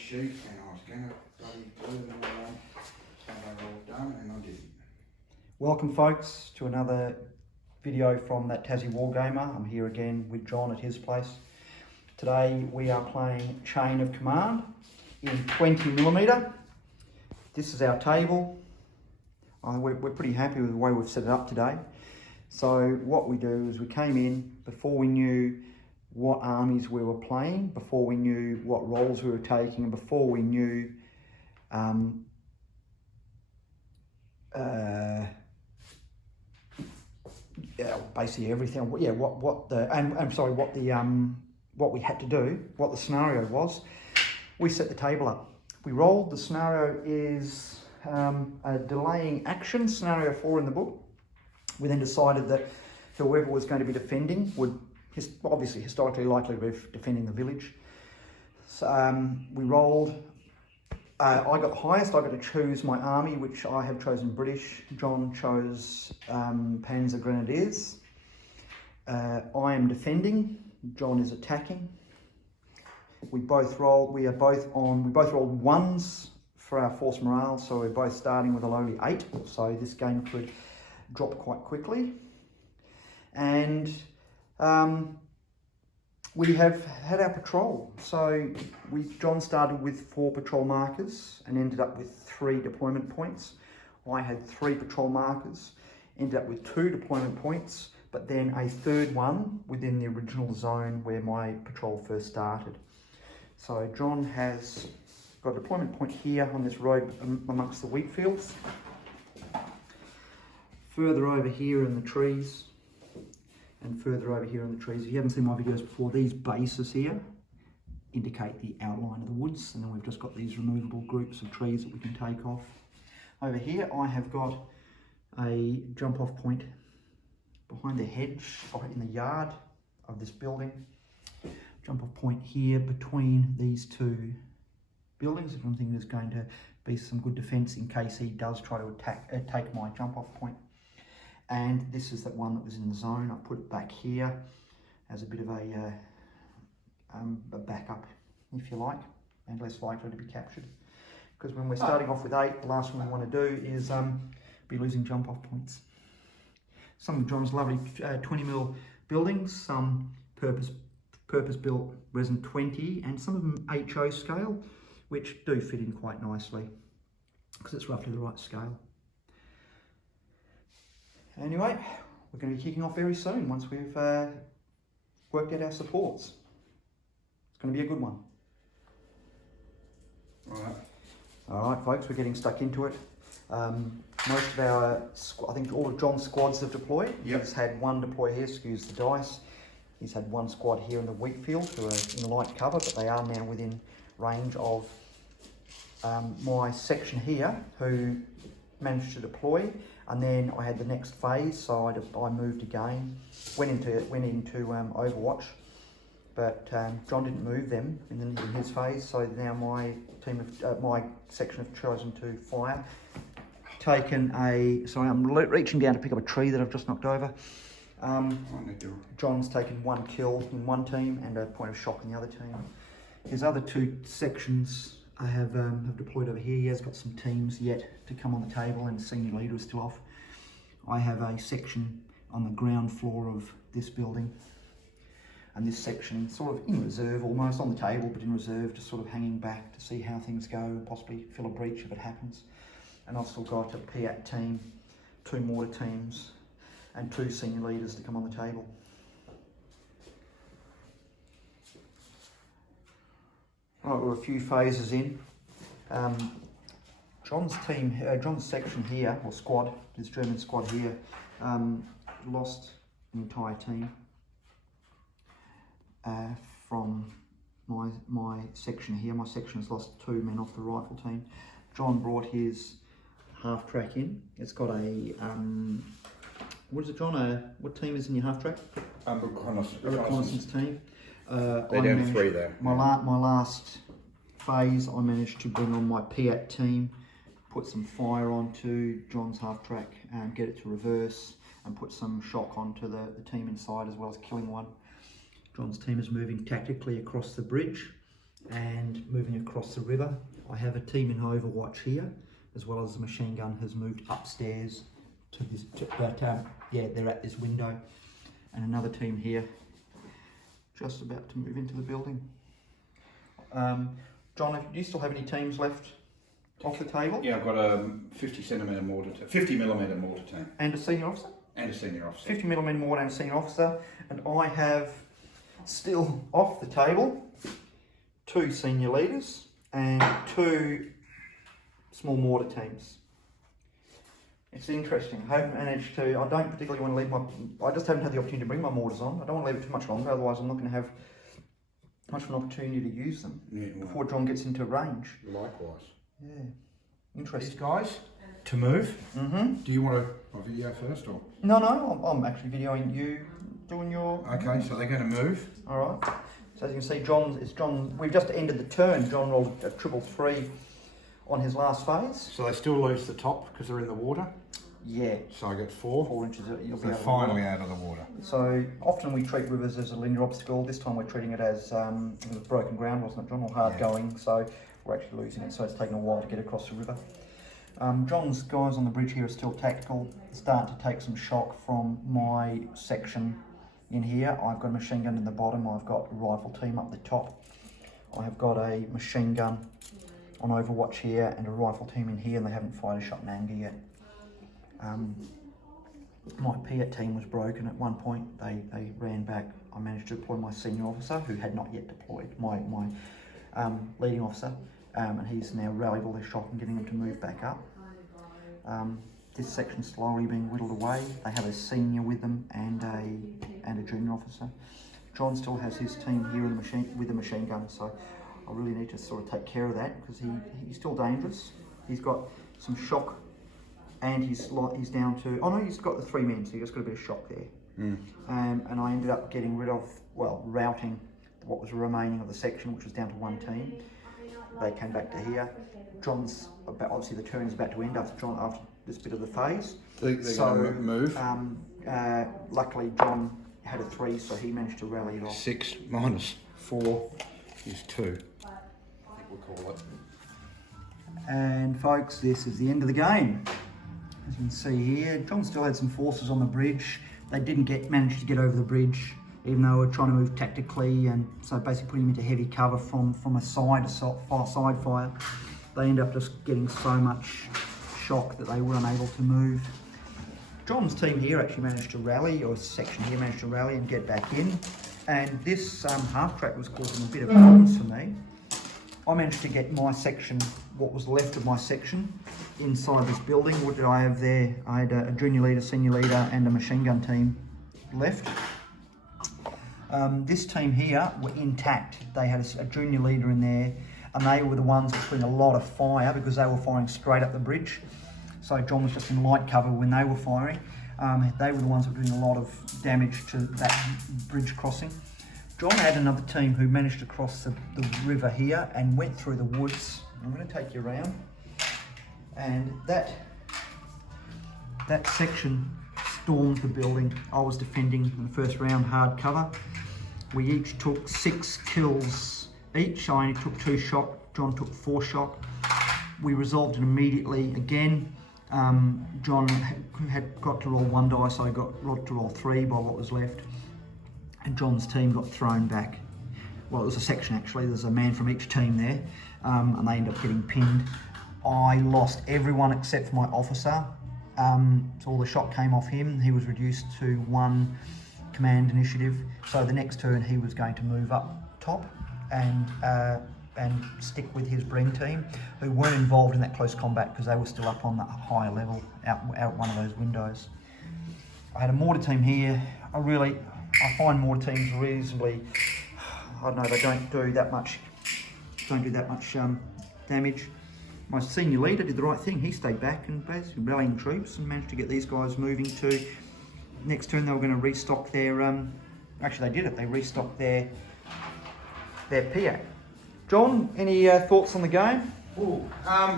sheet and I was going to bloody glue them all on so they were all done, and I didn't. Welcome folks to another video from that Tassie Wargamer. I'm here again with John at his place. Today we are playing Chain of Command in 20mm. This is our table. We're pretty happy with the way we've set it up today. So what we do is we came in before we knew what armies we were playing, before we knew what roles we were taking, and before we knew basically everything. Yeah, what we had to do, what the scenario was. We set the table up. We rolled. The scenario is a delaying action, scenario 4 in the book. We then decided that whoever was going to be defending would obviously historically likely to be defending the village. So we rolled. I got highest. I got to choose my army, which I have chosen British. John chose Panzergrenadiers. I am defending. John is attacking. We both rolled. We rolled ones for our force morale, so we're both starting with a lowly 8. So this game could drop quite quickly. And we have had our patrol. So John started with 4 patrol markers and ended up with 3 deployment points. I had 3 patrol markers, ended up with 2 deployment points, but then a 3rd one within the original zone where my patrol first started. So John has got a deployment point here on this road amongst the wheat fields. Further over here in the trees, and further over here in the trees. If you haven't seen my videos before, these bases here indicate the outline of the woods, and then we've just got these removable groups of trees that we can take off. Over here I have got a jump off point behind the hedge in the yard of this building. Jump off point here between these 2 buildings. If I'm thinking there's going to be some good defence in case he does try to take my jump off point. And this is that one that was in the zone. I put it back here as a bit of a backup, if you like, and less likely to be captured. Because when we're starting off with 8, the last thing we want to do is be losing jump off points. Some of John's lovely 20mm buildings, some purpose-built resin 20, and some of them HO scale, which do fit in quite nicely because it's roughly the right scale. Anyway, we're going to be kicking off very soon once we've worked out our supports. It's going to be a good one. All right, folks, we're getting stuck into it. Most of our, I think all of John's squads have deployed. Yep. He's had 1 deploy here, skews the dice. He's had 1 squad here in the wheat field who are in light cover, but they are now within range of my section here, who managed to deploy. And then I had the next phase, so I moved again, went into Overwatch, but John didn't move them in his phase, so now my section have chosen to fire. Sorry, I'm reaching down to pick up a tree that I've just knocked over. John's taken 1 kill in one team and a point of shock in the other team. His other 2 sections I have deployed over here. He has got some teams yet to come on the table, and the senior leader is still off. I have a section on the ground floor of this building, and this section sort of in reserve, almost on the table, but in reserve, just sort of hanging back to see how things go and possibly fill a breach if it happens. And I've still got a PAT team, 2 mortar teams, and 2 senior leaders to come on the table. Right, we're a few phases in. John's section here, or squad, his German squad here, lost an entire team from my section here. My section has lost 2 men off the rifle team. John brought his half track in. It's got a what is it, John? What team is in your half track? Reconnaissance team. They're down 3 there. My last phase, I managed to bring on my PAT team, put some fire onto John's half track and get it to reverse, and put some shock onto the team inside, as well as killing one. John's team is moving tactically across the bridge, and moving across the river. I have a team in overwatch here, as well as the machine gun has moved upstairs to this, yeah, they're at this window. And another team here, just about to move into the building. John, do you still have any teams left off the table? Yeah, I've got a 50 millimeter mortar team. And a senior officer? And a senior officer. 50 millimeter mortar and a senior officer. And I have still off the table 2 senior leaders and 2 small mortar teams. It's interesting. I haven't managed to, I don't particularly want to leave I just haven't had the opportunity to bring my mortars on. I don't want to leave it too much longer, otherwise I'm not going to have much of an opportunity to use them before John gets into range. Likewise. Yeah. Interesting. These guys to move. Mm-hmm. Do you want a video first or? No, I'm actually videoing you doing your... Okay, so they're going to move. All right. So as you can see, John, we've just ended the turn. John rolled a 333 on his last phase. So they still lose the top because they're in the water? Yeah. So I get 4. 4 inches. You'll be they're finally out of the water. So often we treat rivers as a linear obstacle. This time we're treating it as it was broken ground, wasn't it, John, or hard going. So we're actually losing it. So it's taken a while to get across the river. John's guys on the bridge here are still tactical, starting to take some shock from my section in here. I've got a machine gun in the bottom, I've got a rifle team up the top. I have got a machine gun on overwatch here and a rifle team in here, and they haven't fired a shot in anger yet. My Piat team was broken at one point. They ran back. I managed to deploy my senior officer, who had not yet deployed, my leading officer, and he's now rallied all their shock and getting them to move back up. This section's slowly being whittled away. They have a senior with them and a junior officer. John still has his team here in with the machine gun, so I really need to sort of take care of that because he's still dangerous. He's got some shock, and he's down to, oh no, he's got the 3 men, so he's just got a bit of shock there. And I ended up getting rid of, routing what was remaining of the section, which was down to 1 team. They came back to here. John's obviously the turn is about to end after this bit of the phase. They're going to move. Luckily, John had a 3, so he managed to rally it off. 6 minus 4 is 2. I think we'll call it. And folks, this is the end of the game. As you can see here, John still had some forces on the bridge. They didn't manage to get over the bridge, even though we were trying to move tactically, and so basically putting them into heavy cover from a side fire. They ended up just getting so much shock that they were unable to move. John's team here actually managed to rally, or section here managed to rally and get back in, and this half track was causing a bit of problems for me. I managed to get my section, what was left of my section, inside this building. What did I have there? I had a junior leader, senior leader, and a machine gun team left. This team here were intact. They had a junior leader in there, and they were the ones between a lot of fire because they were firing straight up the bridge. So John was just in light cover when they were firing. They were the ones that were doing a lot of damage to that bridge crossing. John had another team who managed to cross the river here and went through the woods. I'm going to take you around. And that section stormed the building. I was defending in the first round, hard cover. We each took 6 kills each. I only took 2 shot. John took 4 shot. We resolved it immediately. Again, John had got to roll 1 dice. I got to roll 3 by what was left. And John's team got thrown back. Well, it was a section actually. There's a man from each team there, and they ended up getting pinned. I lost everyone except for my officer. So all the shot came off him. He was reduced to 1 command initiative. So the next turn he was going to move up top and stick with his Bring team, who weren't involved in that close combat because they were still up on the higher level out one of those windows. I had a mortar team here. I find mortar teams reasonably, I don't know, they don't do that much damage. My senior leader did the right thing. He stayed back and basically rallying troops and managed to get these guys moving to, next turn they were going to restock their, actually they did it, they restocked their Piat. John, any thoughts on the game? No,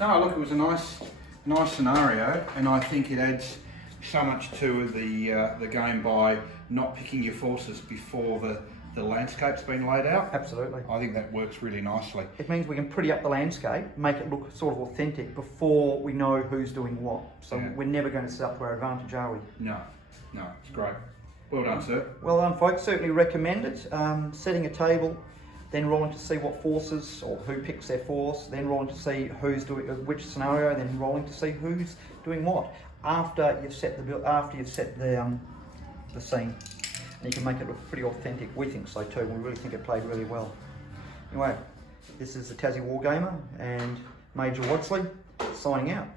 look, it was a nice scenario, and I think it adds so much to the game by not picking your forces before the landscape's been laid out. Absolutely. I think that works really nicely. It means we can pretty up the landscape, make it look sort of authentic before we know who's doing what. So Yeah. we're never going to set up to our advantage, are we? No, it's great. Well done, sir. Well done, folks. Certainly recommend it. Setting a table, then rolling to see what forces or who picks their force, then rolling to see who's doing which scenario, then rolling to see who's doing what. After you've set the scene, and you can make it look pretty authentic. We think so too. We really think it played really well. Anyway, this is the Tassie Wargamer and Major Wadsley signing out.